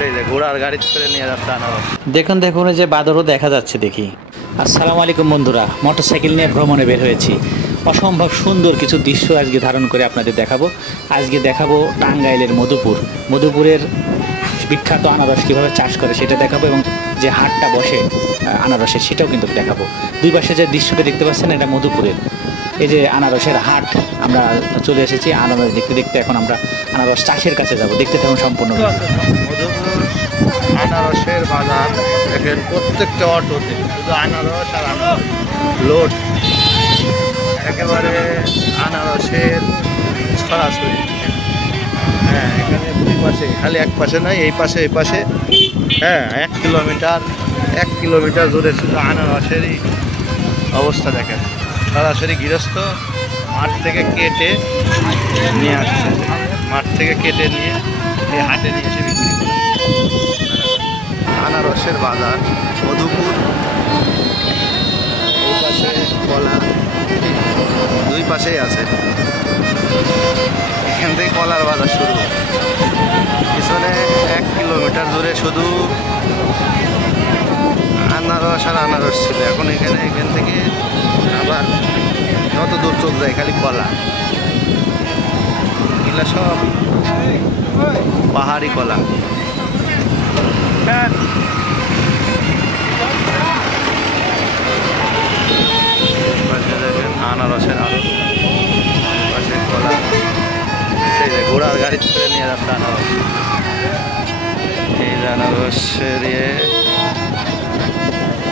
সেই যে ঘোড়ার গাড়িতে করে নিয়ে যাচ্ছে আনারস। দেখুন দেখুন এই যে বাদরও দেখা যাচ্ছে দেখি। আসসালামু আলাইকুম বন্ধুরা, মোটরসাইকেল নিয়ে ভ্রমণে বের হয়েছি। অসম্ভব সুন্দর কিছু দৃশ্য আজকে ধারণ করে আপনাদের দেখাবো। আজকে দেখাবো টাঙ্গাইলের মধুপুরের বিখ্যাত আনারস কীভাবে চাষ করে সেটা দেখাবো, এবং যে হাটটা বসে আনারসের সেটাও কিন্তু দেখাবো। দুই পাশে যে দৃশ্যটা দেখতে পাচ্ছেন এটা মধুপুরের, এই যে আনারসের হাট। আমরা চলে এসেছি আনারস দেখতে দেখতে। এখন আমরা আনারস চাষের কাছে যাব, দেখতে থাকুন সম্পূর্ণ। মধুপুর আনারসের বাজার দেখেন, প্রত্যেকটা অটোতে শুধু আনারস আর আনারস লোড, একেবারে আনারসের ছড়াছড়ি। হ্যাঁ, এখানে দুই পাশে, খালি এক পাশে নয়, এই পাশে এই পাশে, হ্যাঁ 1 কিলোমিটার জুড়ে শুধু আনারসেরই অবস্থা দেখেন। সরাসরি গৃহস্থ মাঠ থেকে কেটে নিয়ে আসছে, মাঠ থেকে কেটে নিয়ে এই হাটে নিয়ে এসে বিক্রি করে। আনারসের বাজার মধুপুর, এই পাশে কলা, দুই পাশেই আছে। এখান থেকে কলার বাজার শুরু, পিছনে 1 কিলোমিটার জুড়ে শুধু আনারস আর আনারস ছিল। এখন এখান থেকে আবার যত দূর চোখ যায় খালি কলা। এগুলা সব পাহাড়ি কলা। আনারসের আড়ত, পাশে কলা, সেই যে ঘোড়ার গাড়িতে করে নিয়ে যাচ্ছে আনারস। এই যে আনারসের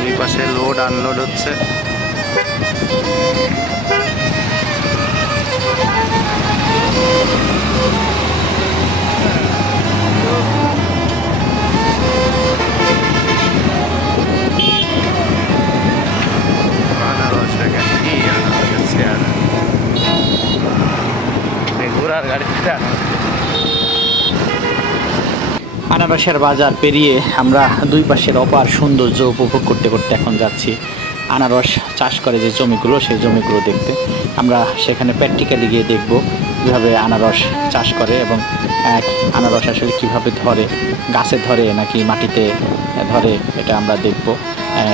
দুই পাশে লোড আনলোড হচ্ছে। আনারসের বাজার পেরিয়ে আমরা দুই পাশের অপার সৌন্দর্য উপভোগ করতে করতে এখন যাচ্ছি আনারস চাষ করে যে জমিগুলো, সেই জমিগুলো দেখতে। আমরা সেখানে প্র্যাকটিক্যালি গিয়ে দেখব কীভাবে আনারস চাষ করে, এবং আনারস আসলে কীভাবে ধরে, গাছে ধরে নাকি মাটিতে ধরে, এটা আমরা দেখব।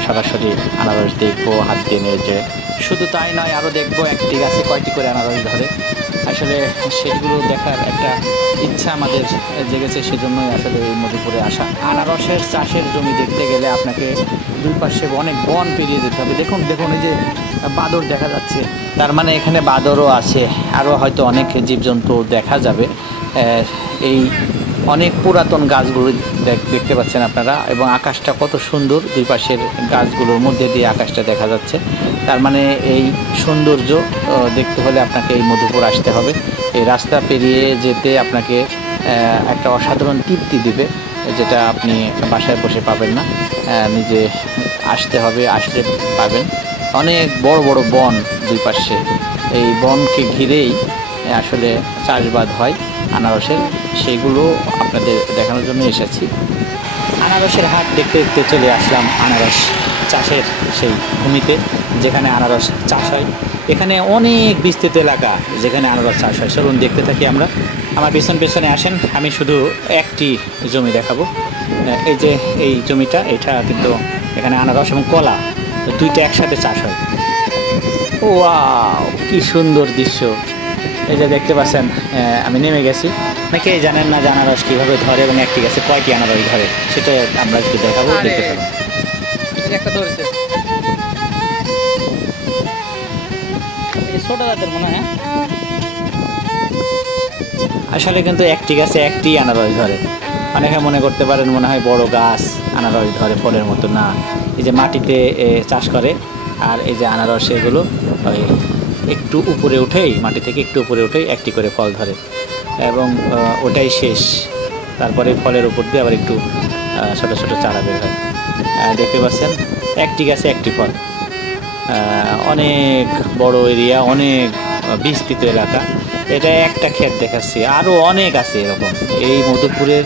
সরাসরি আনারস দেখব হাত দিয়ে নেড়ে। শুধু তাই নয়, আরও দেখব একটি গাছে কয়টি করে আনারস ধরে। আসলে সেগুলো দেখার একটা ইচ্ছা আমাদের জেগেছে, সেজন্যই আসলে এই মধুপুরে আসা। আনারসের চাষের জমি দেখতে গেলে আপনাকে দুই পাশে অনেক বন পেরিয়ে যেতে হবে। দেখুন দেখুন এই যে বাদর দেখা যাচ্ছে, তার মানে এখানে বাদরও আছে, আরও হয়তো অনেক জীবজন্তু দেখা যাবে। এই অনেক পুরাতন গাছগুলো দেখতে পাচ্ছেন আপনারা, এবং আকাশটা কত সুন্দর, দুই পাশের গাছগুলোর মধ্যে দিয়ে আকাশটা দেখা যাচ্ছে। তার মানে এই সৌন্দর্য দেখতে হলে আপনাকে এই মধুপুর আসতে হবে। এই রাস্তা পেরিয়ে যেতে আপনাকে একটা অসাধারণ তৃপ্তি দিবে, যেটা আপনি বাসায় বসে পাবেন না, নিজে আসতে হবে, আসলে পাবেন। অনেক বড় বড় বন দুই পাশে, এই বনকে ঘিরেই আসলে চাষবাদ হয় আনারসের, সেগুলো আপনাদের দেখানোর জন্য এসেছি। আনারসের হাট দেখতে দেখতে চলে আসলাম আনারস চাষের সেই ভূমিতে, যেখানে আনারস চাষ হয়। এখানে অনেক বিস্তৃত এলাকা যেখানে আনারস চাষ হয়। চলুন দেখতে থাকি আমরা। আমার পেছনে আসেন, আমি শুধু একটি জমি দেখাবো। এই যে এই জমিটা, এটা কিন্তু এখানে আনারস এবং কলা দুইটা একসাথে চাষ হয়। ওয়াও, কি সুন্দর দৃশ্য! এই যে দেখতে পাচ্ছেন, আমি নেমে গেছি। অনেকেই জানেন না যে আনারস কীভাবে ধরে এবং একটি গাছে কয়টি আনারস ধরে, সেটা আমরা একটু দেখাবো। দেখতে থাকুন। একটা ধরেছে, ছোট জাতের মনে হয়। আসলে কিন্তু একটি গাছে একটি আনারস ধরে। অনেকে মনে করতে পারেন মনে হয় বড় গাছ আনারস ধরে ফলের মতো, না। এই যে মাটিতে চাষ করে, আর এই যে আনারস এগুলো ওই একটু উপরে উঠেই, মাটি থেকে একটু উপরে উঠেই একটি করে ফল ধরে, এবং ওটাই শেষ। তারপরে ফলের উপর দিয়ে আবার একটু ছোট ছোট চারা বের হয়। দেখতে পাচ্ছেন, একটি গাছে একটি ফল। অনেক বড় এরিয়া, অনেক বিস্তৃত এলাকা। এটা একটা ক্ষেত দেখাচ্ছি, আরও অনেক আছে এরকম এই মধুপুরের।